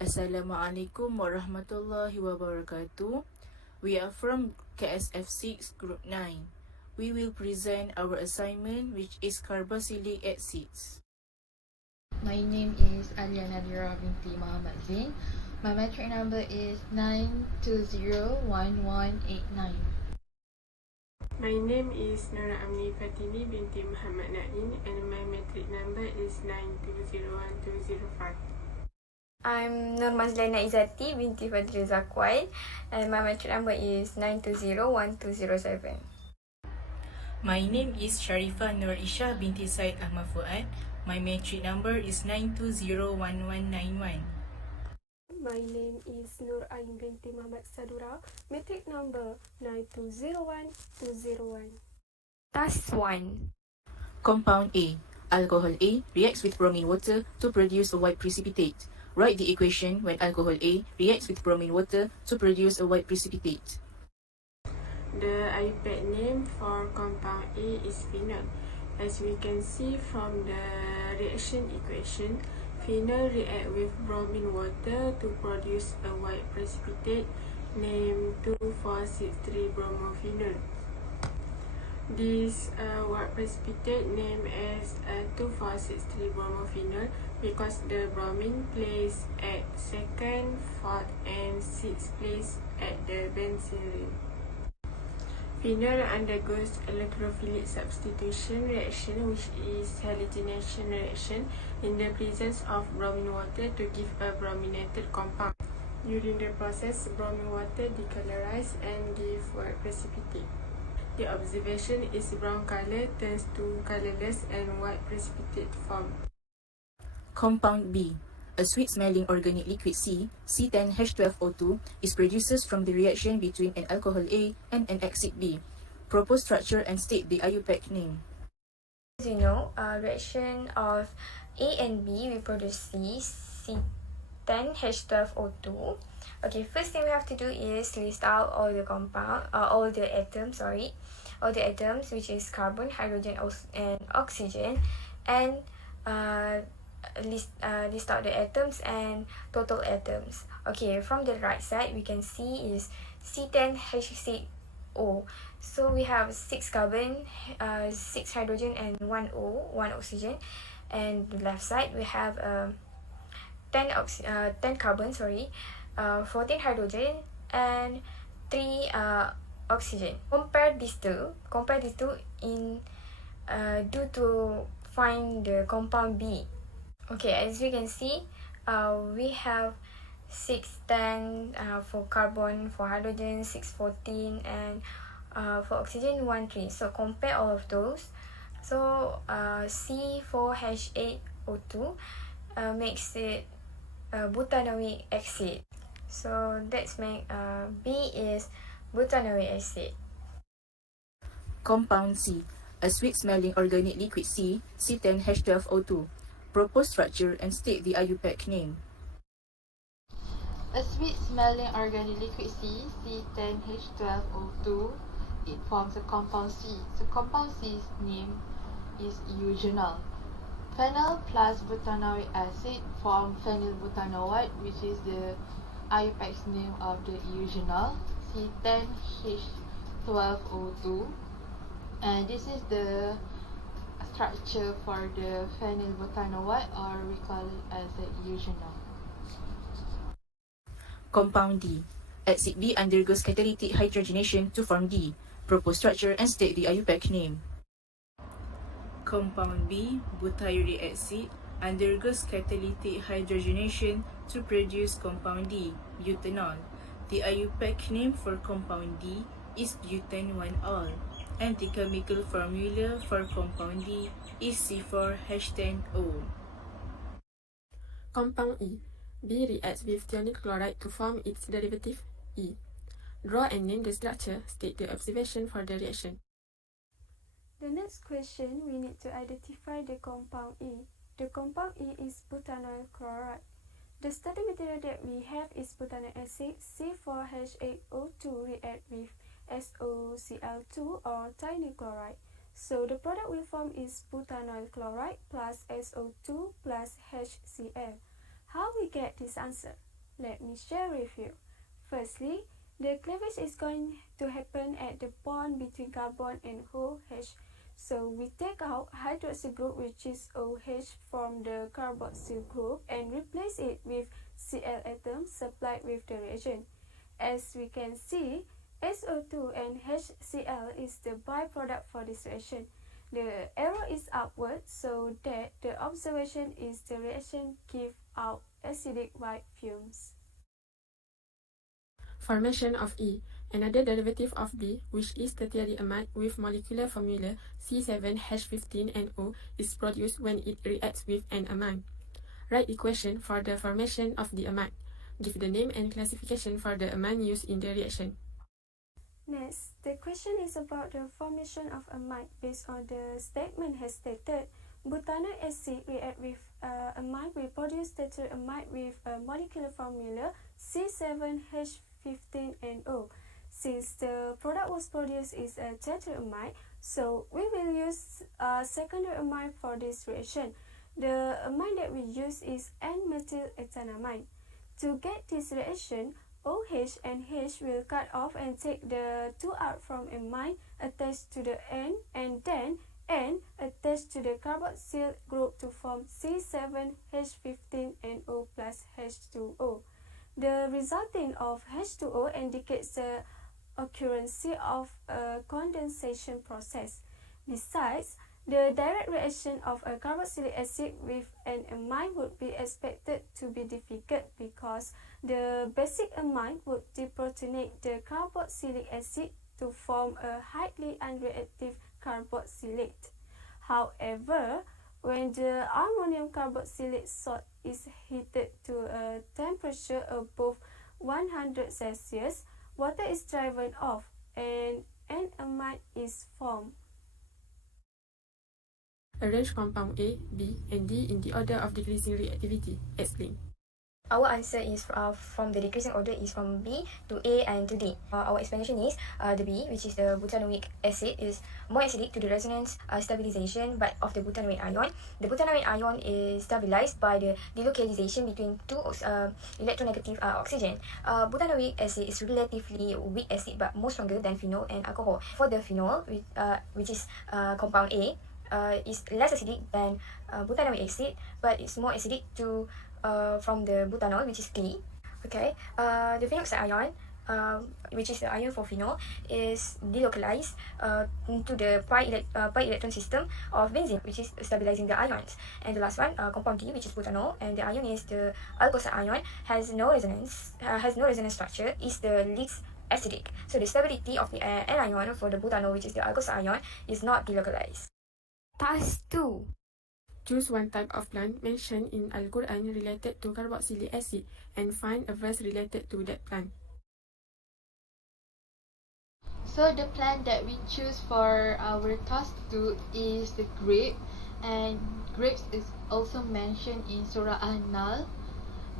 Assalamualaikum warahmatullahi wabarakatuh. We are from KSF6 Group 9. We will present our assignment, which is carboxylic acids. My name is Aliana Dira binti Muhammad Zain. My metric number is 9201189. My name is Nora Amni Fatini binti Muhammad Nain and my metric number is 9201205. I'm Nur Mazlana Izzati binti Fadril Zakwai and my metric number is 9201207. My name is Sharifah Nur Isha binti Said Ahmad Fuad. My metric number is 9201191. My name is Nur Ain binti Muhammad Sadura, metric number 9201201. Task 1. Compound A. Alcohol A reacts with bromine water to produce a white precipitate. Write the equation when alcohol A reacts with bromine water to produce a white precipitate. The IUPAC name for compound A is phenol. As we can see from the reaction equation, phenol reacts with bromine water to produce a white precipitate named 2,4,6,3-bromophenol. This white precipitate named as 2,4,6,3-bromophenol because the bromine placed at 2nd, 4th and 6th place at the benzene ring. Phenol undergoes electrophilic substitution reaction, which is halogenation reaction, in the presence of bromine water to give a brominated compound. During the process, bromine water decolorize and give white precipitate. The observation is brown color turns to colorless and white precipitate form. Compound B. A sweet-smelling organic liquid C10H12O2, is produced from the reaction between an alcohol A and an acid B. Propose structure and state the IUPAC name. As you know, reaction of A and B will produce C10H12O2. Okay, first thing we have to do is list out all the atoms, which is carbon, hydrogen, and oxygen, and list out the atoms and total atoms. Okay, from the right side we can see is C10H6O. So we have 6 carbon, 6 hydrogen, and 1 oxygen. And the left side we have 10 carbon, 14 hydrogen, and 3 oxygen. Compare these two in to find the compound B. Okay, as you can see, we have 610 for carbon, for hydrogen, 614, and for oxygen 13. So compare all of those. So C4H8O2 makes it butanoic acid. So that's make B is butanoic acid. Compound C. A sweet-smelling organic liquid C10H12O2. Propose structure and state the IUPAC name. A sweet-smelling organic liquid C10H12O2, it forms a compound C. So compound C's name is eugenol. Phenyl plus butanoic acid form phenylbutanoate, which is the IUPAC's name of the eugenol, C10H12O2. And this is the structure for the phenylbutanoate, or we call it as a eugenol. Compound D. Acid B undergoes catalytic hydrogenation to form D. Propose structure and state the IUPAC name. Compound B, butyric acid, undergoes catalytic hydrogenation to produce compound D, butanol. The IUPAC name for compound D is butan-1-ol, and the chemical formula for compound D is C4H10O. Compound E. B reacts with thionyl chloride to form its derivative E. Draw and name the structure. State the observation for the reaction. The next question, we need to identify the compound E. The compound E is butanyl chloride. The starting material that we have is butanoic acid C4H8O2 react with SOCl2 or thionyl chloride. So the product will form is butanyl chloride plus SO2 plus HCl. How we get this answer? Let me share with you. Firstly, the cleavage is going to happen at the bond between carbon and OH. So we take out hydroxyl group, which is OH, from the carboxyl group and replace it with Cl atom supplied with the reagent. As we can see, SO2 and HCl is the byproduct for this reaction. The arrow is upward, so that the observation is the reaction give out acidic white fumes. Formation of E. Another derivative of B, which is tertiary amide with molecular formula C7H15NO, is produced when it reacts with an amine. Write equation for the formation of the amide. Give the name and classification for the amine used in the reaction. Next, the question is about the formation of amide. Based on the statement has stated, butanoic acid react with amide will produce tetraamide with a molecular formula C7H15NO. Since the product was produced is a tetraamide, so we will use a secondary amide for this reaction. The amide that we use is N-methylethanamide. To get this reaction, OH and H will cut off and take the 2 out from amine attached to the N, and then N attached to the carboxyl group to form C7H15NO plus H2O. The resulting of H2O indicates the occurrence of a condensation process. Besides, the direct reaction of a carboxylic acid with an amine would be expected to be difficult because the basic amine would deprotonate the carboxylic acid to form a highly unreactive carboxylate. However, when the ammonium carboxylate salt is heated to a temperature above 100 Celsius, water is driven off and an amide is formed. Arrange compound A, B, and D in the order of decreasing reactivity. Explain. Our answer is from the decreasing order is from B to A and to D. Our explanation is the B, which is the butanoic acid, is more acidic to the resonance stabilization but of the butanoate ion. The butanoate ion is stabilized by the delocalization between two electronegative oxygen. Butanoic acid is relatively weak acid but more stronger than phenol and alcohol. For the phenol, which is compound A, is less acidic than butanoic acid, but it's more acidic to from the butanol, which is P. Okay, the phenoxide ion, which is the ion for phenol, is delocalized to the pi electron system of benzene, which is stabilizing the ions. And the last one, compound D, which is butanol, and the ion is the alkoxide ion, has no resonance structure, is the least acidic. So the stability of the anion for the butanol, which is the alkoxide ion, is not delocalized. Task 2. Choose one type of plant mentioned in Al-Quran related to carboxylic acid and find a verse related to that plant. So the plant that we choose for our task 2 is the grape, and grapes is also mentioned in Surah An-Nahl,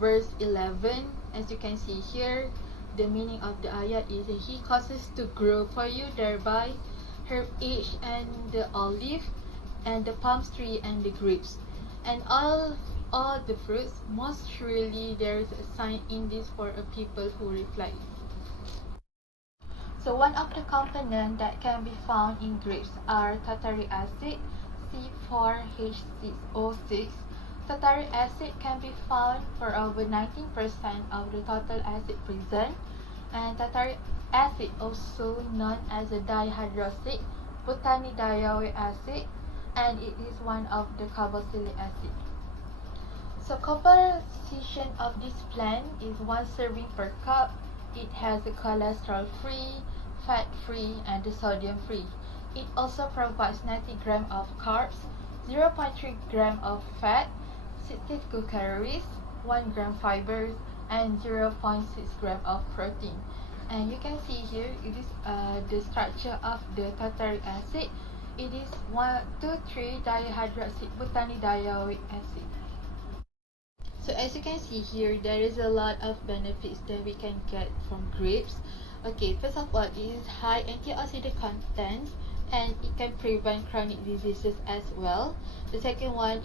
verse 11. As you can see here, the meaning of the ayat is He causes to grow for you thereby her age and the olive and the palm tree and the grapes and all the fruits. Most surely there is a sign in this for a people who reply. So one of the components that can be found in grapes are tartaric acid, C4H6O6. Tartaric acid can be found for over 19% of the total acid present, and tartaric acid, also known as a dihydroxy butadienoic acid, and it is one of the carboxylic acid. So composition of this plant is 1 serving per cup. It has a cholesterol free, fat free, and the sodium free. It also provides 90 grams of carbs, 0.3 grams of fat, 62 calories, 1 gram fibers, and 0.6 grams of protein. And you can see here it is the structure of the tartaric acid. It is 1,2,3 dihydroxybutadienoic acid. So as you can see here, there is a lot of benefits that we can get from grapes. Okay, first of all, it is high antioxidant content and it can prevent chronic diseases as well. The second one,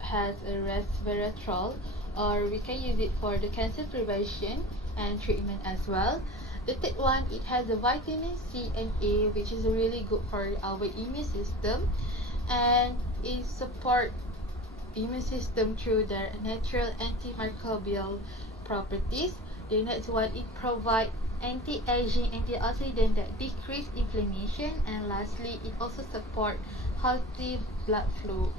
has a resveratrol, or we can use it for the cancer prevention and treatment as well. The third one, it has the vitamin C and A, which is really good for our immune system, and it support immune system through their natural antimicrobial properties. The next one, it provide anti-aging antioxidant that decrease inflammation, and lastly, it also support healthy blood flow.